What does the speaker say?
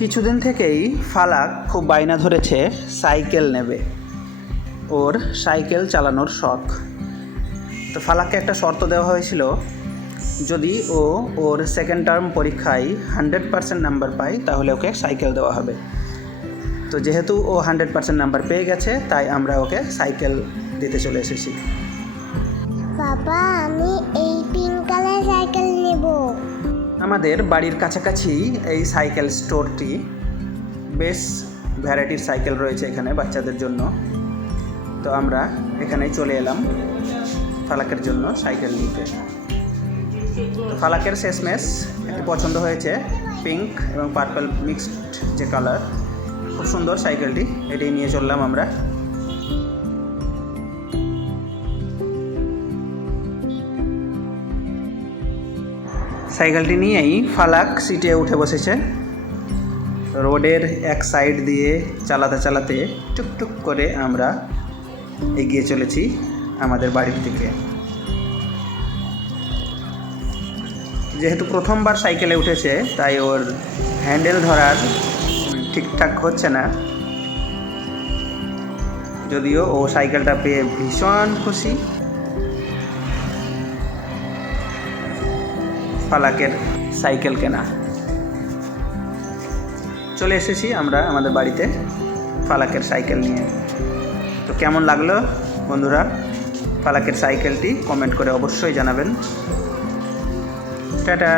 কিছুদিন থেকেই ফালাক খুব বায়না ধরেছে সাইকেল নেবে, ওর সাইকেল চালানোর শখ। তো ফালাককে একটা শর্ত দেওয়া হয়েছিল, যদি ও ওর সেকেন্ড টার্ম পরীক্ষায় 100% নাম্বার পায় তাহলে ওকে সাইকেল দেওয়া হবে। তো যেহেতু ও 100% নাম্বার পেয়ে গেছে, তাই আমরা ওকে সাইকেল দিতে চলে এসেছি। বাবা, আমি এই পিঙ্ক কালার সাইকেল নেব। আমাদের বাড়ির কাছাকাছি এই সাইকেল স্টোরটি, বেশ ভ্যারাইটির সাইকেল রয়েছে এখানে বাচ্চাদের জন্য। তো আমরা এখানেই চলে এলাম ফালাকের জন্য সাইকেল নিতে। তো ফালাকের শেষমেশ একটি পছন্দ হয়েছে, পিঙ্ক এবং পার্পল মিক্সড যে কালার, খুব সুন্দর সাইকেলটি, এটাই নিয়ে চললাম আমরা। সাইকেলটি নিয়েই ফালাক সিটে উঠে বসেছে। রোডের এক সাইড দিয়ে চালাতে চালাতে টুকটুক করে আমরা এগিয়ে চলেছি আমাদের বাড়ির দিকে। যেহেতু প্রথমবার সাইকেলে উঠেছে, তাই ওর হ্যান্ডেল ধরার ঠিকঠাক হচ্ছে না, যদিও ও সাইকেলটা পেয়ে ভীষণ খুশি। ফালাকের সাইকেল কেনা। চলে এসেছি আমরা আমাদের বাড়িতে ফালাকের সাইকেল নিয়ে। তো কেমন লাগলো বন্ধুরা ফালাকের সাইকেলটি, কমেন্ট করে অবশ্যই জানাবেন। টাটা।